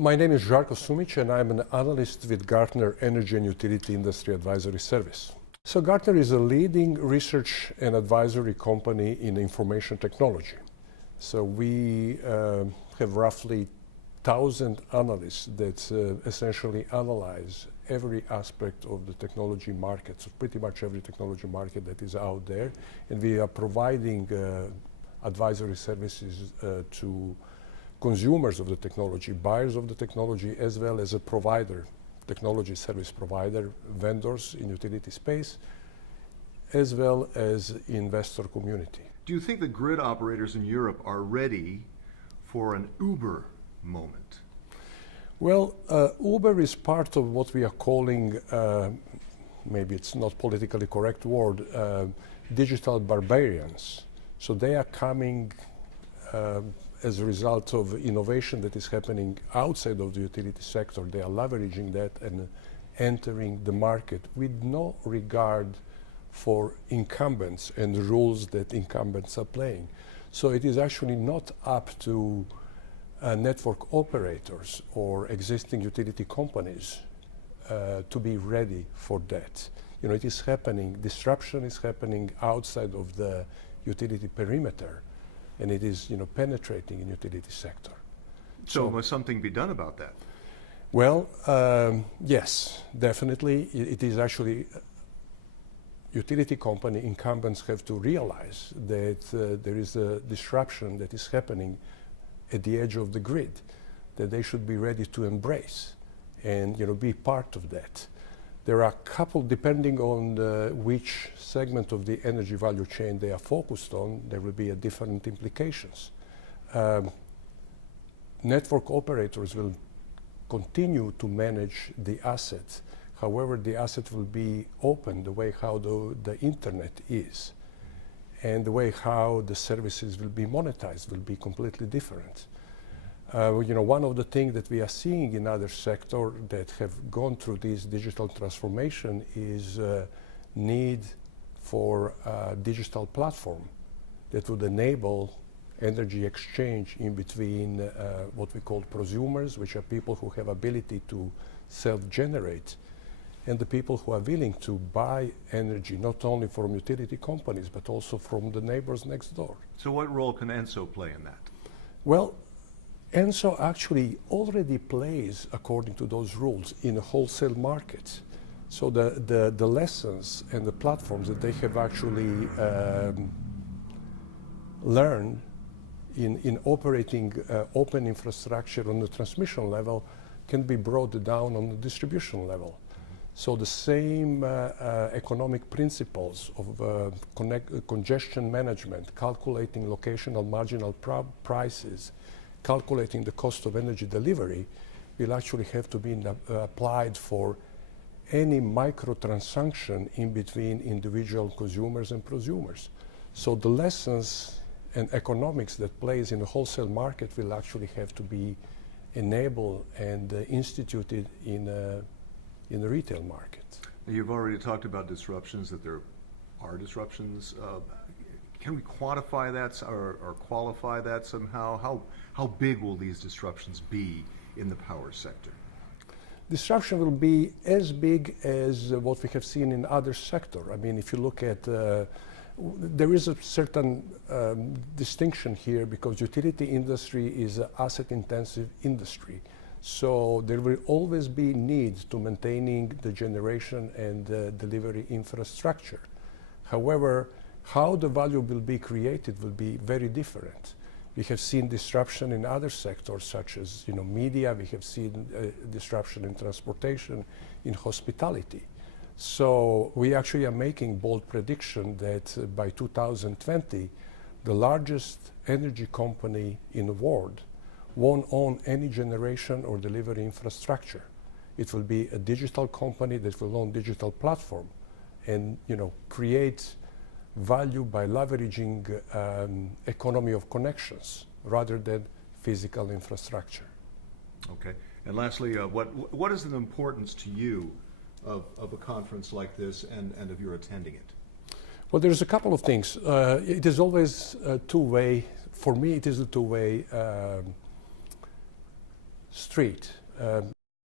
My name is Zarko Sumic, and I'm an analyst with Gartner Energy and Utility Industry Advisory Service. So Gartner is a leading research and advisory company in information technology. So we have roughly 1,000 analysts that essentially analyze every aspect of the technology market, so pretty much every technology market that is out there. And we are providing advisory services to consumers of the technology, buyers of the technology, as well as a provider, technology service provider, vendors in utility space, as well as investor community. Do you think the grid operators in Europe are ready for an Uber moment? Well, Uber is part of what we are calling, maybe it's not politically correct word, digital barbarians. So they are coming as a result of innovation that is happening outside of the utility sector. They are leveraging that and entering the market with no regard for incumbents and the rules that incumbents are playing. So it is actually not up to network operators or existing utility companies to be ready for that. You know, it is happening, disruption is happening outside of the utility perimeter, and it is, you know, penetrating in utility sector. So must something be done about that? Well, yes, definitely. It is actually, utility company incumbents have to realize that there is a disruption that is happening at the edge of the grid, that they should be ready to embrace and, you know, be part of that. There are a couple, depending on which segment of the energy value chain they are focused on, there will be different implications. Network operators will continue to manage the asset. However, the asset will be open the way how the internet is. And the way how the services will be monetized will be completely different. You know, one of the things that we are seeing in other sectors that have gone through this digital transformation is need for a digital platform that would enable energy exchange in between what we call prosumers, which are people who have ability to self-generate, and the people who are willing to buy energy, not only from utility companies, but also from the neighbors next door. So what role can ENTSO play in that? Well, ENTSO actually already plays according to those rules in a wholesale market. So the lessons and the platforms that they have actually learned in operating open infrastructure on the transmission level can be brought down on the distribution level. So the same economic principles of congestion management, calculating locational marginal prices, calculating the cost of energy delivery, will actually have to be applied for any microtransaction in between individual consumers and prosumers. So the lessons and economics that plays in the wholesale market will actually have to be enabled and instituted in the retail market. You've already talked about disruptions, that there are disruptions. Can we quantify that or qualify that somehow? How big will these disruptions be in the power sector? Disruption will be as big as what we have seen in other sectors. I mean, if you look at, there is a certain distinction here because utility industry is an asset-intensive industry. So there will always be need to maintaining the generation and delivery infrastructure. However, how the value will be created will be very different. We have seen disruption in other sectors such as, you know, media. We have seen disruption in transportation, in hospitality. So we actually are making bold prediction that by 2020, the largest energy company in the world won't own any generation or delivery infrastructure. It will be a digital company that will own digital platform and, you know, create value by leveraging economy of connections rather than physical infrastructure. Okay. And lastly, what is the importance to you of a conference like this and of your attending it? Well, there's a couple of things. It is always a two-way. For me, it is a two-way street.